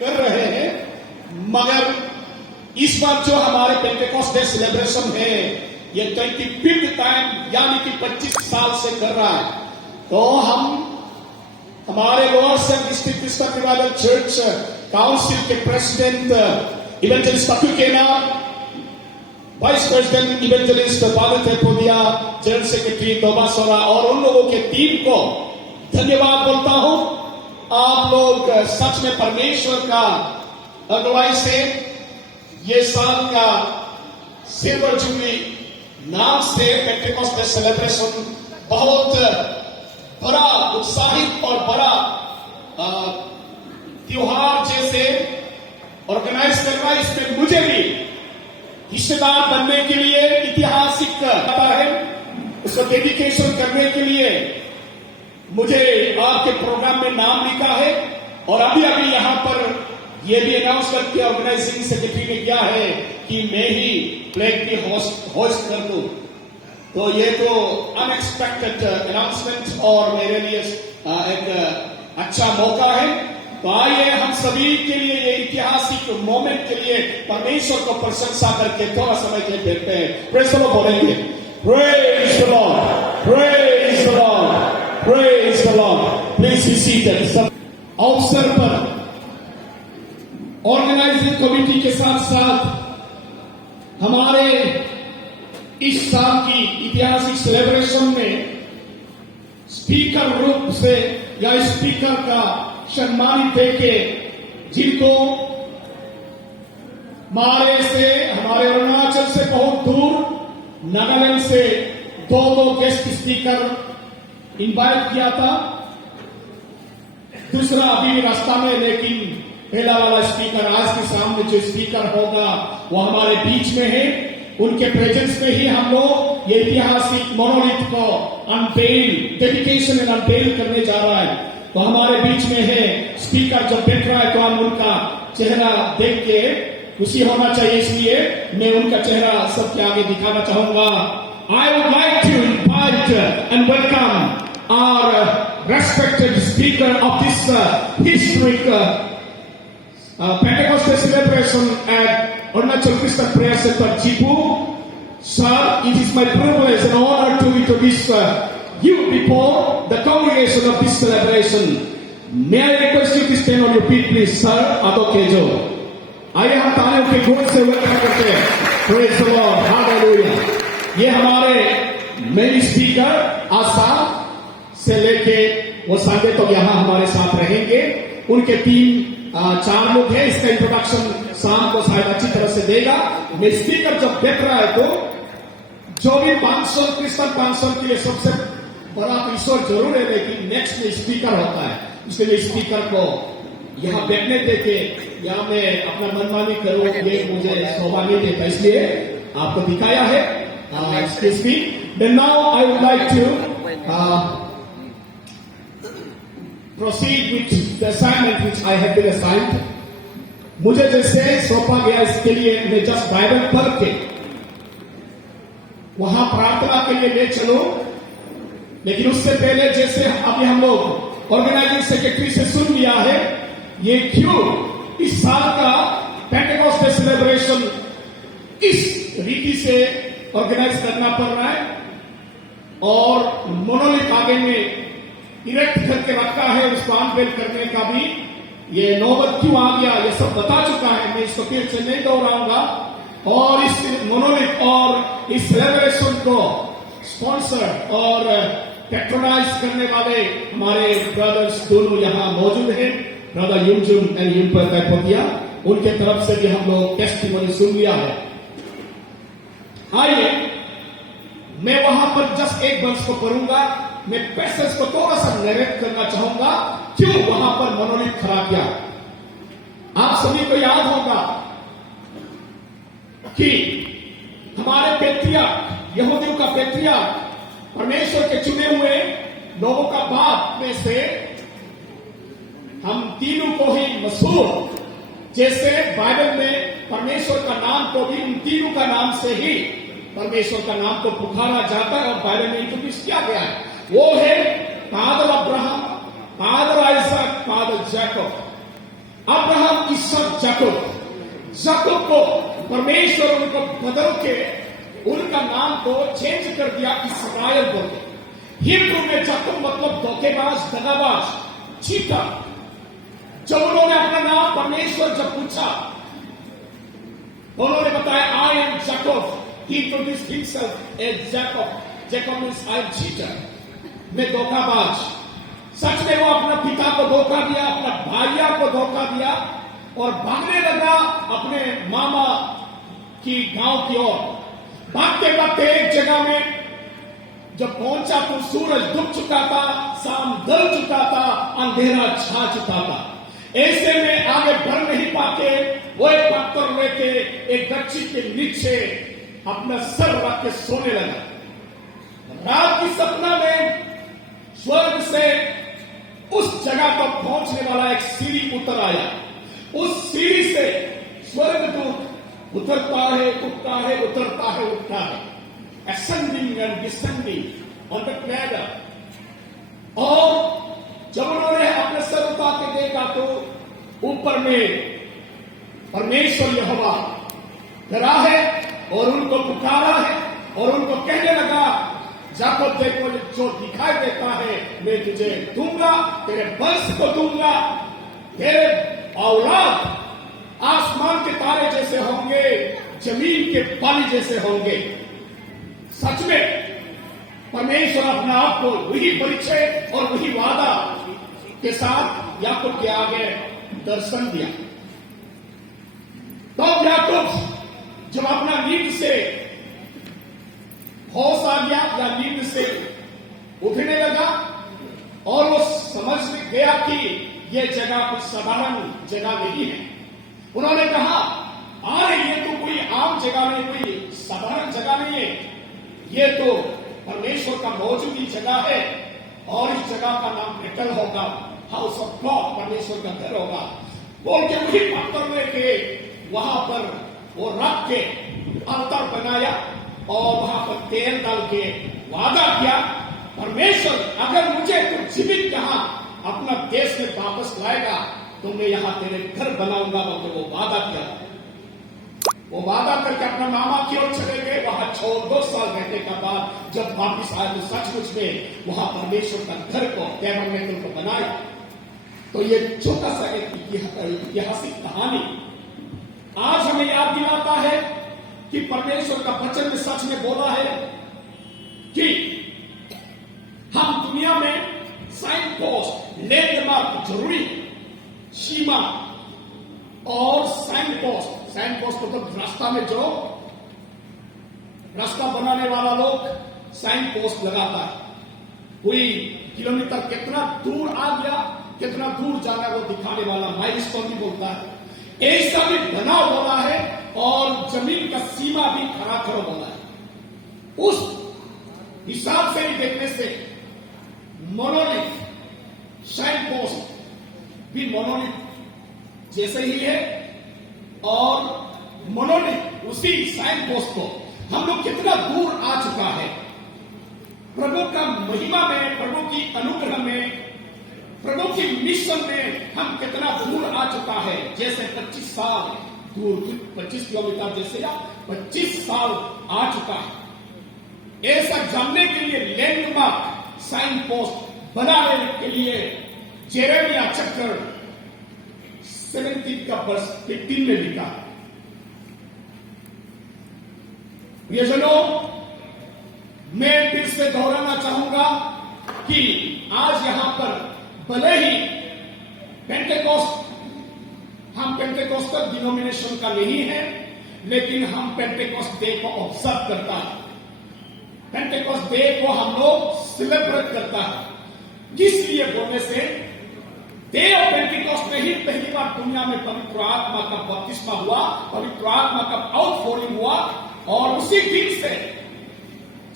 कर रहे हैं, मगर इस बार जो हमारे पेंटेकोस्ट डे सेलिब्रेशन है ये 25th टाइम यानी कि 25 साल से कर रहा है। तो हम हमारे lower Siang district Christian revival church council के president evangelist Pakku Kena, vice president evangelist बादल तेपोदिया, जनरल सेक्रेटरी तोबा सोरा और उन लोगों के टीम को धन्यवाद बोलता हूं। आप लोग सच में परमेश्वर का अगुवाई से ये साल का सिल्वर जुबली नाम से पेंटेकोस्ट डे सेलिब्रेशन बहुत बड़ा उत्साहित और बड़ा त्योहार जैसे ऑर्गेनाइज कर रहा है। इसमें मुझे भी हिस्सेदार बनने के लिए ऐतिहासिक आता है, उसको डेडिकेशन करने के लिए मुझे आपके प्रोग्राम में नाम लिखा है और अभी यहाँ पर यह भी अनाउंस करके ऑर्गेनाइजिंग सेक्रेटरी ने किया है कि मैं ही फ्लैग की होस्ट कर दूं। तो ये तो अनएक्सपेक्टेड अनाउंसमेंट और मेरे लिए एक अच्छा मौका है। तो आइए हम सभी के लिए ये ऐतिहासिक मोमेंट के लिए परमेश्वर को प्रशंसा करके थोड़ा समय के लिए बैठते हैं। प्रेज़ द लॉर्ड बोलेंगे, praise the Lord, praise the Lord, praise the Lord. Please be seated. सब अवसर पर ऑर्गेनाइजिंग कमेटी के साथ साथ हमारे इस साल की ऐतिहासिक सेलिब्रेशन में स्पीकर रूप से या स्पीकर का सम्मानित देके जिनको हमारे अरुणाचल से बहुत दूर नागालैंड से दो गेस्ट स्पीकर इनवाइट किया था। दूसरा अभी रास्ता में, लेकिन पहला वाला स्पीकर आज के सामने जो स्पीकर होगा वो हमारे बीच में है। उनके प्रेजेंस में ही हम लोग ये ऐतिहासिक मोनोलिथ को अनवेल, डेडिकेशन एंड अनवेल करने जा रहा है। तो हमारे बीच में है स्पीकर जब बैठ रहा है तो हम उनका चेहरा देख के खुशी होना चाहिए, इसलिए मैं उनका चेहरा सबके आगे दिखाना चाहूंगा। I would like to invite and welcome our respected speaker of this historic Pentecostal celebration at Arunachal Christian Prayer Center, Jipu. Sir, it is my privilege and honor to introduce you before the congregation of this celebration. May I request you to stand on your feet, please, sir? Adokejo. आइए हम तालियों के जोर से welcome करते हैं। Praise the Lord, Hallelujah. ये हमारे मेन स्पीकर आशा से लेके वो संडे तो यहाँ हमारे साथ रहेंगे। उनके 3-4 लोग हैं। इसका इंट्रोडक्शन शाम को शायद अच्छी तरह से देगा। मैं स्पीकर जब देख रहा है तो जो भी 500 क्रिश्चियन 500 के लिए सबसे बड़ा ईश्वर जरूर है, लेकिन नेक्स्ट में स्पीकर होता है। इसलिए स्पीकर को यहाँ बैठने देके या मैं अपना मनमानी करूँ ये मुझे शोभा नहीं देता, इसलिए आपको दिखाया है। Excuse me. Then now I would like to proceed with the assignment which I have been assigned. मुझे जैसे सौंपा गया इसके लिए मैं जस्ट बाइबल पढ़ के वहां प्रार्थना के लिए ले चलो। लेकिन उससे पहले जैसे अभी हम लोग ऑर्गेनाइजिंग सेक्रेटरी से सुन लिया है ये क्यों इस साल का पेंटेकोस्ट डे सेलिब्रेशन इस रीति से ऑर्गेनाइज करना पड़ रहा है और मोनोलिथ आगे में इरेक्ट करके रखा है, उसको अनवेल करने का भी ये नौबत क्यों आ गया ये सब बता चुका है, मैं इसको फिर से नहीं दोहराऊंगा। और इस मोनोलिथ और इस सेलिब्रेशन को स्पॉन्सर और पैट्रोनाइज करने वाले हमारे ब्रदर्स दोनों यहाँ मौजूद हैं, ब्रदर युमजुम एंड युमपर तैपोदिया। उनके तरफ से भी हम लोग टेस्टिमनी सुन लिया है। आइए मैं वहां पर जस्ट एक वर्ष को पढ़ूंगा, मैं पैसेज को थोड़ा सा नरेट करना चाहूंगा क्यों वहां पर मोनोलिथ खड़ा किया। आप सभी को याद होगा कि हमारे पेट्रियार्क, यहूदियों का पेट्रियार्क, परमेश्वर के चुने हुए लोगों का बाप में से हम तीनों को ही मशहूर, जैसे बाइबल में परमेश्वर का नाम को भी उन तीनों का नाम से ही परमेश्वर का नाम को पुकारा जाता है और बाइबल में इंट्रोड्यूस किया गया है। वो है father Abraham, father Isaac, father Jacob. Abraham, इसहाक, याकूब को परमेश्वर उनको बदल के उनका नाम को चेंज कर दिया, इस्राएल बोल के। हिब्रू में याकूब मतलब धोखेबाज, दगाबाज, चीटर। जब उन्होंने अपना नाम परमेश्वर जब पूछा, उन्होंने बताया I am Yakub. He introduced himself as Yakub. Yakub means I am cheater, मैं धोखाबाज। सच में वो अपना पिता को धोखा दिया, अपना भाइया को धोखा दिया और भागने लगा अपने मामा की गांव की ओर। भागते भागते एक जगह में जब पहुंचा तो सूरज डूब चुका था, शाम ढल चुका था, अंधेरा छा चुका था। ऐसे में आगे बढ़ नहीं पाते, वो एक पत्थर लेके एक गच्छी के नीचे अपना सर रख के सोने लगा। रात की सपना में स्वर्ग से उस जगह पर पहुंचने वाला एक सीढ़ी उतर आया। उस सीढ़ी से स्वर्गदूत उतरता है, उठता है, उतरता है, उठता है, ascending and descending on the ladder। और जब उन्होंने अपने सर उठा के देखा तो ऊपर में परमेश्वर यहोवा खड़ा है और उनको पुकारा है और उनको कहने लगा, याकूब देखो जो दिखाई देता है मैं तुझे दूंगा, तेरे वंश को दूंगा, तेरे औलाद आसमान के तारे जैसे होंगे, जमीन के बाली जैसे होंगे। सच में परमेश्वर अपना आप को वही परिचय और वही वादा के साथ याकूब के आगे दर्शन दिया। तो याकूब जब अपना नींद से होश आ गया या नींद से उठने लगा और वो समझ गया कि यह जगह कोई साधारण जगह नहीं है। उन्होंने कहा, अरे ये तो कोई आम जगह नहीं, कोई साधारण जगह नहीं है, ये तो परमेश्वर का मौजूदी जगह है और इस जगह का नाम बेटल होगा, हाउस ऑफ गॉड, परमेश्वर का घर होगा। बोल के वही पत्थर लेके वहां पर वो रख के अल्तर बनाया और वहां पर तेल डाल के वादा किया, परमेश्वर अगर मुझे तुम जीवित यहां अपना देश में वापस लाएगा तो मैं यहां तेरे घर बनाऊंगा। तो वो वादा किया। वो वादा करके अपना मामा की ओर चले गए। वहां 2 साल रहने के बाद जब वापिस आए तो सचमुच में वहां परमेश्वर का घर को, टैबरनेकल को बनाया। तो ये छोटा सा एक ऐतिहासिक कहानी आज हमें याद दिलाता है कि परमेश्वर का वचन में सच में बोला है कि हम दुनिया में साइन पोस्ट, लैंडमार्क जरूरी, सीमा और साइन पोस्ट मतलब रास्ता में जो रास्ता बनाने वाला लोग साइन पोस्ट लगाता है। कोई किलोमीटर कितना दूर आ गया, कितना दूर जाना वो दिखाने वाला माइलस्टोन भी बोलता है। ऐसा भी बना बोला है और जमीन का सीमा भी खड़ा करो बोला है। उस हिसाब से भी देखने से मोनोलिथ साइन पोस्ट भी मोनोलिथ जैसे ही है और मोनोलिथ उसी साइन पोस्ट को हम लोग कितना दूर आ चुका है। प्रभु का महिमा में, प्रभु की अनुग्रह में, प्रभु की मिशन में हम कितना दूर आ चुका है। जैसे 25 साल दूर, 25 किलोमीटर जैसे 25 साल आ चुका है। ऐसा जानने के लिए लैंडमार्क साइन पोस्ट बनाने के लिए जेरेमिया चैप्टर 17 का वर्ष 15 में लिखा। प्रियजनों, मैं फिर से दोहराना चाहूंगा कि आज यहां पर भले ही पेंटेकोस्ट, हम पेंटेकोस्टल डिनोमिनेशन का नहीं है, लेकिन हम पेंटेकोस्ट डे को ऑब्जर्व करता है। पेंटेकोस्ट डे को हम लोग सेलिब्रेट करता है। किस लिए बोलने से डे ऑफ पेंटेकोस्ट में ही पहली बार दुनिया में पवित्र आत्मा का बपतिस्मा हुआ, पवित्र आत्मा का आउटपोरिंग हुआ और उसी दिन से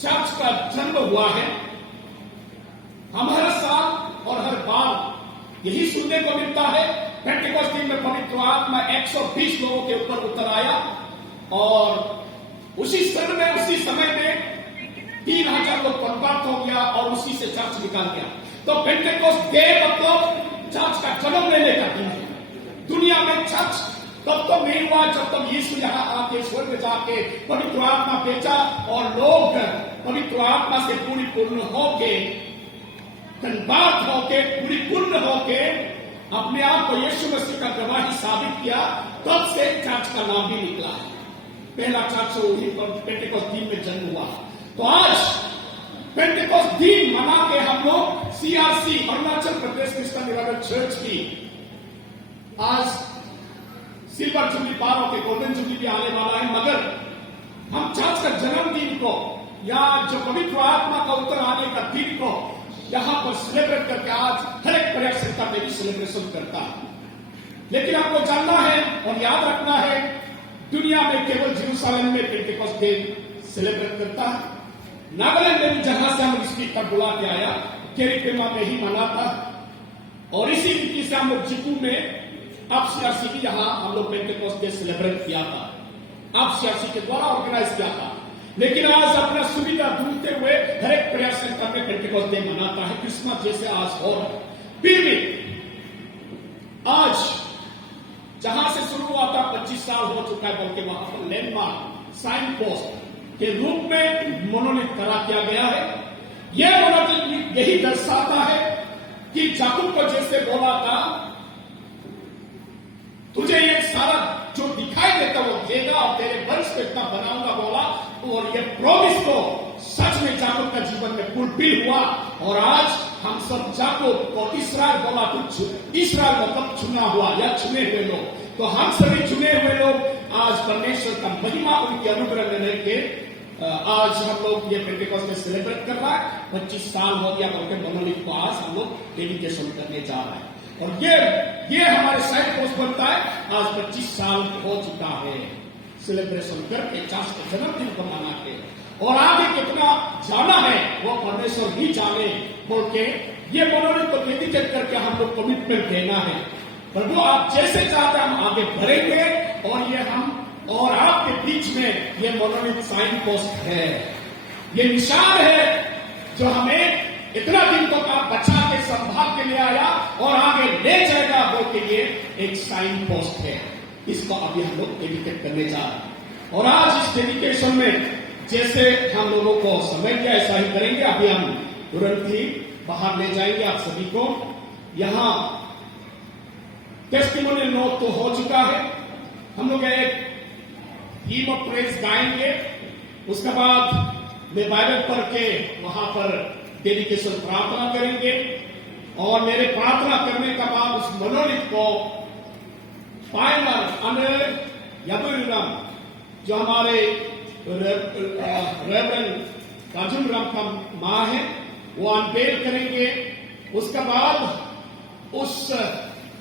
चर्च का जन्म हुआ है। हम हर साल और हर बार यही सुनने को मिलता है, पेंटेकोस्ट दिन में पवित्र आत्मा 120 लोगों के ऊपर उतर आया और उसी समय में 3000 लोग कन्वर्ट हो गया और उसी से चर्च निकाल गया। तो पेंटेकोस्ट डे मतलब चर्च का जन्म लेने का दिन है। दुनिया में चर्च तब तो नहीं हुआ जब तक यीशु यहाँ आके स्वर्ग जाके पवित्र आत्मा भेजा और लोग पवित्र आत्मा से पूरी पूर्ण होके धनबाद होके पूरी पूर्ण होके अपने आप को यीशु मसीह का गवाही साबित किया। तब से चर्च का नाम भी निकला है। पहला चर्च वही पेंटेकोस्ट दिन में जन्म हुआ। तो आज पेंटेकोस्ट दिन मना के हम लोग CRC Arunachal Pradesh Christian revival church की आज सिल्वर जुबली पार होकर गोल्डन जुबली भी आने वाला है, मगर हम चर्च का जन्मदिन को या जो पवित्र आत्मा का उतर आने का दिन को यहां पर सेलिब्रेट करके आज हर एक प्रेयर सेंटर में भी सेलिब्रेशन करता है। लेकिन आपको जानना है और याद रखना है, दुनिया में केवल जेरूसलम में पेंटेकोस्ट डे सेलिब्रेट करता है। नागालैंड में भी जहां से हम इसकी तक बुला के आया केरिपेमा में ही मना था और इसी रीति से हम लोग जिपू में आप सीआरसी भी यहां हम लोग पेंटेकोस्ट डे सेलिब्रेट किया था, आप सीआरसी के द्वारा ऑर्गेनाइज किया था। लेकिन आज अपना सुविधा ढूंढते हुए हर एक प्रेयर सेंटर में पेंटेकोस्ट डे मनाता है, क्रिसमस जैसे आज हो रहा है। फिर भी आज जहां से शुरू हुआ था 25 साल हो चुका है, बल्कि वहां पर लैंडमार्क साइन पोस्ट के रूप में मोनोलिथ खड़ा किया गया है। यह मोनोलिथ यही दर्शाता है कि याकूब को जैसे बोला था, तुझे ये सारा जो दिखाई देता वो देगा और तेरे वंश को इतना बनाऊंगा बोला, और ये प्रॉमिस को सच में याकूब का जीवन में फुलफिल हुआ। और आज हम सब याकूब और इस्राएल बोला, तो इस्राएल मतलब चुना हुआ या चुने हुए लोग, तो हम सभी चुने हुए लोग आज परमेश्वर का महिमा उनके अनुग्रह में लेके आज हम लोग ये पेंटेकोस्ट में सेलिब्रेट कर रहा है। 25 साल हो गया बल्कि मोनोलिथ को आज हम लोग डेडिकेशन करने जा रहे हैं और ये हमारे साइड पोस्ट बनता है। आज 25 साल हो चुका है सेलिब्रेशन करके, चर्च के जन्मदिन को मना के, और आगे कितना जाना है वो परमेश्वर ही जाने बोल के ये मोनोलिथ को डेडिकेट करके हम लोग कमिटमेंट देना है। प्रभु आप जैसे चाहते हैं हम आगे बढ़ेंगे और ये हम और आपके बीच में ये मोनोलिथ साइन पोस्ट है, ये निशान है जो हमें इतना दिन तक आप बचा के संभाल के ले आया और आगे ले जाएगा बोल के ये एक साइन पोस्ट है। इसको अभी हम लोग डेडिकेट करने जा रहे हैं और आज इस डेडिकेशन में जैसे हम लोगों को समझ गया ऐसा ही करेंगे। अभी हम तुरंत ही बाहर ले जाएंगे आप सभी को। यहाँ टेस्टिमोनियल नोट तो हो चुका है, हम लोग एक हीम ऑफ प्रेज गाएंगे, उसके बाद मैं बाइबल पढ़ के वहां पर डेडिकेशन प्रार्थना करेंगे और मेरे प्रार्थना करने के बाद उस मोनोलिथ को फाइनल अनिल याबुलराम जो हमारे रेवरेंड काजुल राम का मां है वो अनवेल करेंगे। उसके बाद उस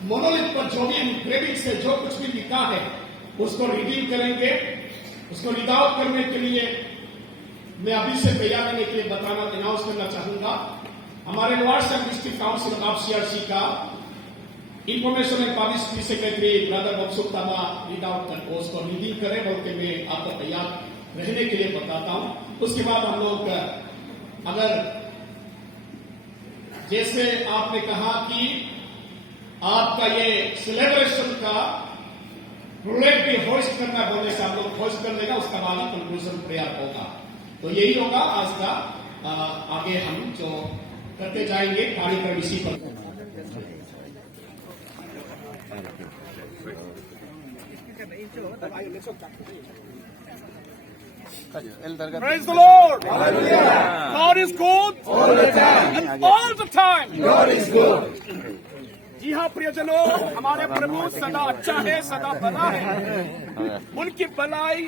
मोनोलिथ पर जो भी इंग्रेविंग से जो कुछ भी लिखा है उसको रिडीम करेंगे। उसको रीड आउट करने के लिए मैं अभी से तैयार करने के लिए बताना अनाउंस करना चाहूंगा। हमारे WhatsApp district council of CRC का information and publicity secretary brother Baksuk Tama read out कर उसको रीडिंग करें बोल के मैं आपको तैयार रहने के लिए बताता हूं। उसके बाद हम लोग अगर जैसे आपने कहा कि आपका ये सेलिब्रेशन का फ्लैग भी होस्ट करना बोलने से हम लोग होस्ट कर लेगा, उसका बाद ही कंक्लूजन प्रेयर होगा। तो यही होगा आज का। आगे हम जो करते जाएंगे कार्यक्रम इसी पर। Praise the Lord. Hallelujah. God is good all the time. And all the time. God is good. जी हाँ प्रियजनों, हमारे प्रभु सदा अच्छा है, सदा भला है। उनकी भलाई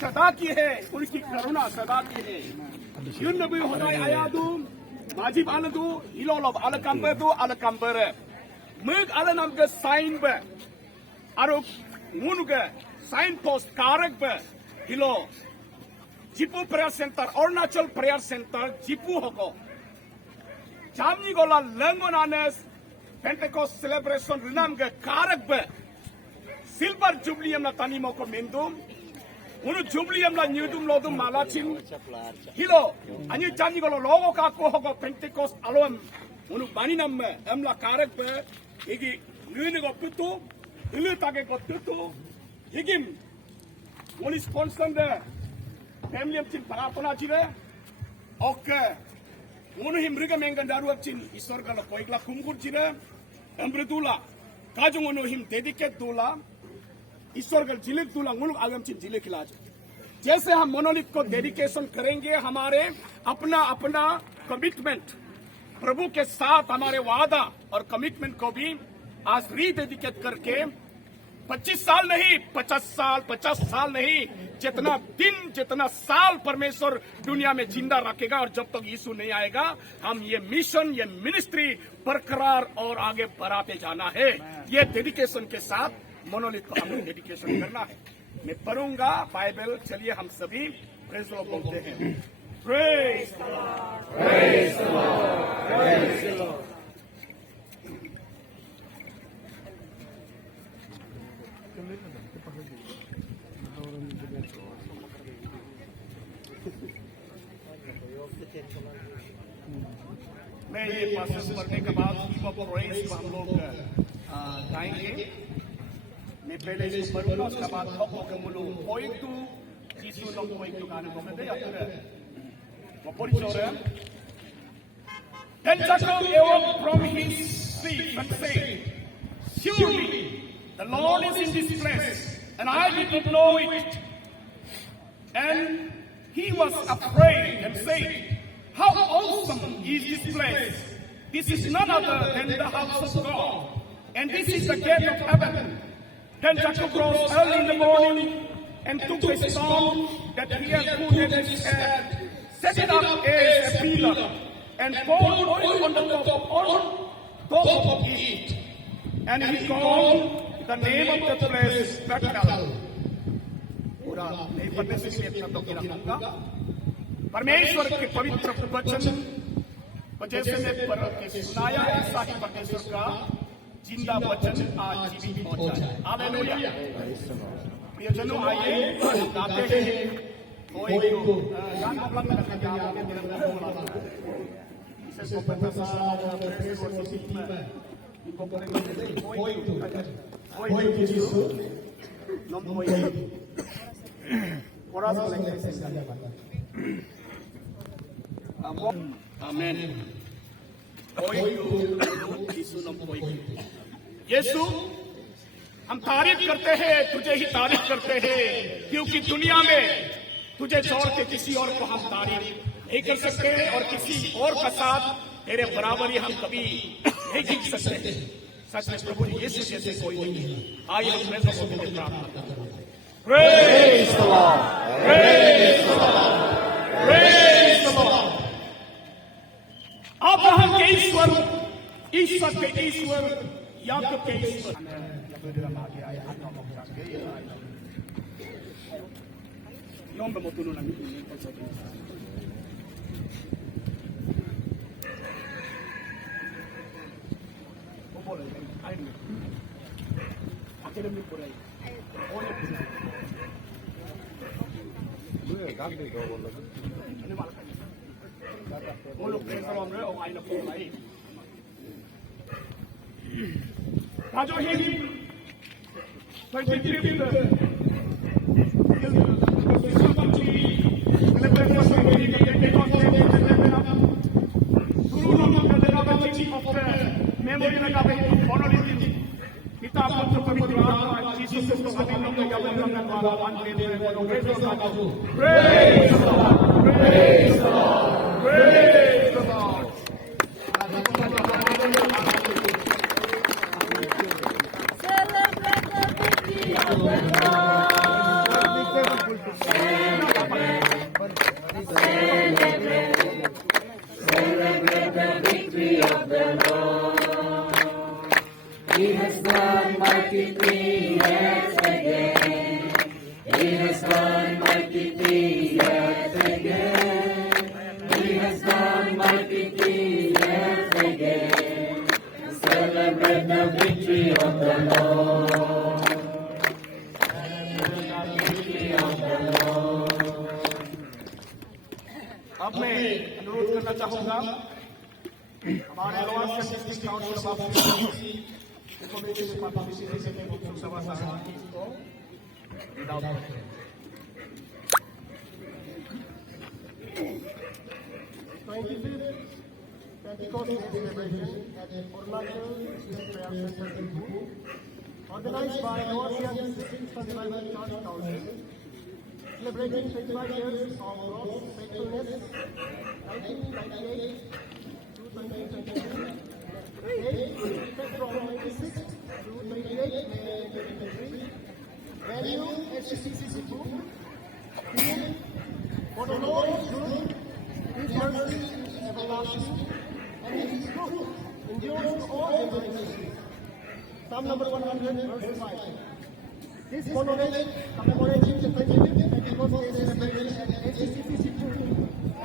सदा की है, उनकी करुणा सदा की है। युनबी होनाय आयादु माजिब आलदु हिलोलब अलकम्बरदु अलकम्बर मुग अलनमगे साइन बे आरो मुनगे साइन पोस्ट कारक बे हिलो Jipu prayer centre Arunachal prayer centre Jipu होको चामनी गोला लंगोनानेस Pentecost celebration renam ke karak be silver jubileum na tanimo ko mendum unu jubileum la nyudum lodum malachim hilo anyi chani golo logo ka ko ho Pentecost alom unu baninam emla karak be igi 느는 것부터 느타게 것부터 이김 원이 스폰서인데 뱀념진 바라보나지래 오케이 오늘 힘르게 맹간 다루었진 이소르가로 보이글라 kumkur지래 엠브르둘라 가정 오늘 힘 데디케트 둘라 ईश्वर जिलिक दूला मुल्क आगम चिन जिले खिलाज जैसे हम monolith को dedication करेंगे हमारे अपना अपना कमिटमेंट प्रभु के साथ हमारे वादा और कमिटमेंट को भी आज रीडेडिकेट करके 25 साल नहीं 50 साल नहीं जितना दिन जितना साल परमेश्वर दुनिया में जिंदा रखेगा और जब तक यीशु नहीं आएगा हम ये मिशन ये मिनिस्ट्री बरकरार और आगे बढ़ाते जाना है ये डेडिकेशन के साथ मोनोलिथ को हमें डेडिकेशन करना है मैं पढ़ूंगा बाइबल चलिए हम सभी प्रेज द लॉर्ड बोलते हैं praise the Lord praise the Lord praise the Lord मैं ये पासेज पढ़ने के बाद हीप ऑफ प्रेज को हम लोग गाएंगे मैं पहले इसको पढ़ूंगा उसके बाद खपो के मुलु point to जीसु लोग point to गाने को कहते हैं या वो पढ़ी चोर है Then Jacob awoke from his sleep and said, surely the Lord is in this place and I did not know it. And he was afraid and said, how awesome is this place! This is none other than the house of God, and this is the gate of heaven. Then Jacob rose early in the morning and took a stone that he had put in his head, set it up as a pillar, and poured oil on the top of it. And he called the name of the place Bethel. पूरा नहीं पढ़ने से मैं अपना तो रखूंगा परमेश्वर के पवित्र वचन जैसे मैं पढ़ के सुनाया ऐसा ही परमेश्वर का जिंदा वचन आज जीवित हो जाए हालेलुया प्रियजनों आइए गाते हैं कोई को गान मगन में रखा गया है मेरे को बोला इसे को पता सारा परमेश्वर की सीख में इनको करेंगे कोई यीशु नम कोई और आज लेंगे आमेन यीशु हम तारीफ करते हैं तुझे ही तारीफ करते हैं क्योंकि दुनिया में तुझे छोड़ के किसी और को हम तारीफ नहीं कर सकते और किसी और का साथ तेरे बराबरी हम कभी नहीं जीत सकते सच में प्रभु यीशु जैसे कोई नहीं है आइए हम प्रेज़ को देने प्रार्थना करते हैं Praise the Lord. Praise the Lord. Praise the Lord. Abraham के ईश्वर ईश्वर के ईश्वर याकूब के ईश्वर nombre motuno na mimi ni kwa Opole ai ni akele mi por ahí oye pues गागदे को बोल अनि माल वो लोग प्रेस करवा रहे हो आई ना फोन आई राजो ही 23 Praise the Lord. Praise the Lord. Praise the Lord. Celebrate the victory of the Lord. He has done mighty things again. He has done mighty things again. He has done mighty things again. Celebrate the victory of the Lord. Celebrate the victory of the Lord. अब मैं अनुरोध करना चाहूंगा हमारे lower central council of Committee will participate in sama-sama ito. Without Pentecost Day celebration at Orlando District Prayer Center Cebu, organized by North Sixth Revival Church Council, celebrating 25 years of God's faithfulness, 1998 to 2022. Date effect from 26 to 28 May 2023. Venue HCC Cebu. Theme: For the Lord is good, His mercy is everlasting, and His truth endures to all generations. Psalm number 100, verse 5. This monument commemorating the 25th Pentecost Day celebration at HCC Cebu,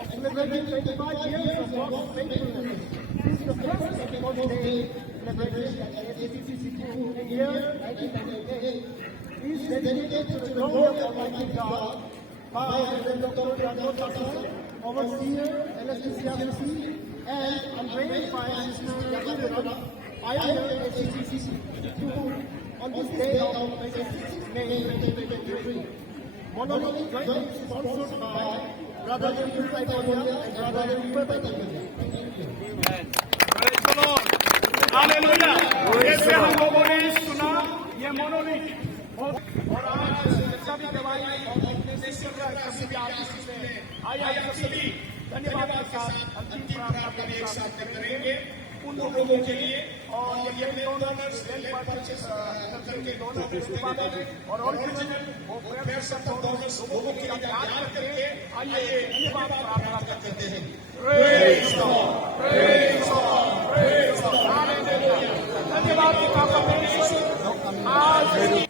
celebrating 25 years of God's faithfulness. This is the first Pentecost Day celebration at HCC Cebu in the year 1998. Is dedicated to the glory of Almighty God by Reverend Dr. Daniel Casal, Overseer, LSTCRC, and unveiled by Sister Yakuran, pioneer HCC on this day of 26 May 2023. Monolith jointly sponsored by Brother Jimmy Paitonia and Brother Jimmy Paitonia. Praise the Lord. Hallelujah. जैसे हम लोगों ने सुना ये monolith और आज सभी दवाई और अपने सभी आशीष से आइए हम सभी धन्यवाद के साथ अंतिम प्रार्थना एक साथ करेंगे उन लोगों के लिए और ये डोनर्स करके डोनर और ओरिजिनल वो प्रेयर सेंटर डोनर्स लोगों की याद करके आइए धन्यवाद प्रार्थना करते हैं। Praise God, praise God, praise God, hallelujah. धन्यवाद पिता परमेश्वर। आज